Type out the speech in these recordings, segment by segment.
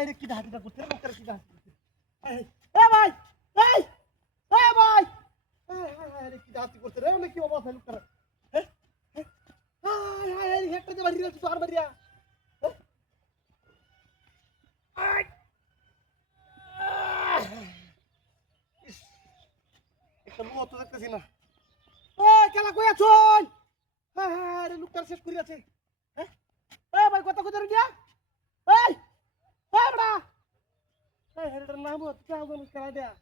এই কি হাতিটা করছে রে লোকটার কি হাতি করছে এ ভাই এই এ ভাই এই কি হাতি করছে রে মানে কি অবস্থা লোকটার হ্যাঁ এই হেডটা যে বাড়ি রে তো আর বাড়িয়া একটা লোক তো দেখতেছি না খেলা কই আছো আরে লোকটার শেষ করে আছে হ্যাঁ ভাই কত কত দিয়া এই বড়া হেডটার নাম হচ্ছে আমার খেলা দেয়া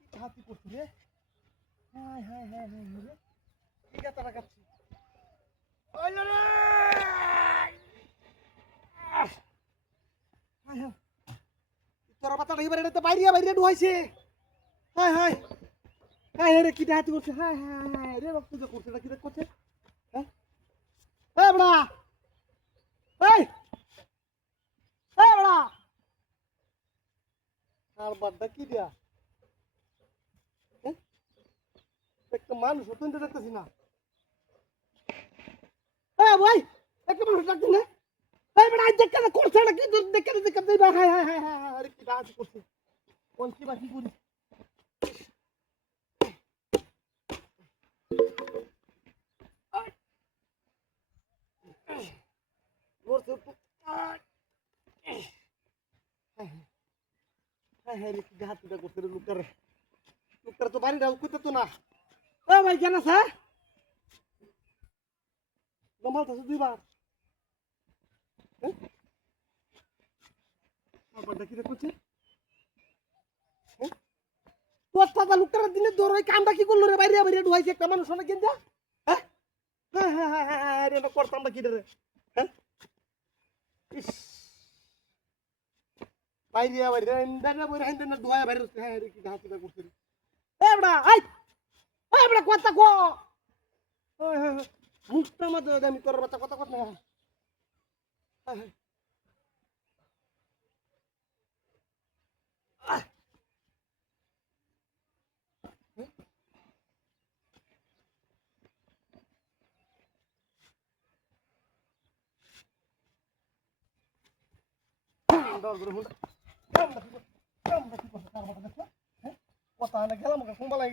কি হাতি করছে রে হাই হাই হাই হাই রে কি গাতা রাখাচ্ছি ওইলো রে হাই হাই তোরা পাতা এবারে এটা তো বাইরে ঢুকাইছে হাই হাই হাই রে কি হাতি করছে হাই হাই হাই রে রক্ত যে করছে এটা কি করছে হ্যাঁ বড়া এই বড়া আর বাদটা কি দিয়া একটা মানুষ হতেন তো দেখতেছি না ভাই একটা মানুষ ডাকতেন না বড়া দেখতে না করছে না কি দেখতে দিবা হাই হাই হাই হাই আরে কি ডাক করছে কোন কি বাকি করি করছে হ্যাঁ রে কি হাতটা করছে রে লোকটার তো বাড়ি ডাল কইতে তো না ভাই কেন আছে দমাল তো দুইবার আবার কি করছে তোর দাদা লোকটার দিনে দৌড় ওই কামটা কি করলো রে বাইরে ঢুকাইছে একটা মানুষ অনেক কিনতে হ্যাঁ এটা করতাম না কি রে হ্যাঁ ইস বাইরে ইন্দানা বইরা ইন্দানা ধোয়া বাইরে হ্যাঁ রে কি হাতটা করছে বড়া বড়া কথা কো মুখটা মধ্যে আমি তোর বাচ্চা কথা কথা না কথা না গেলাম ফোন বালাই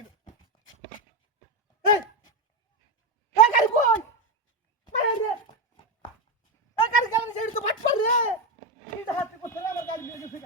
গাড়ি কই গাড়ি গেলাম সেই তো বাট রে হাতে করছে আমার গাড়ি নিয়ে গেছে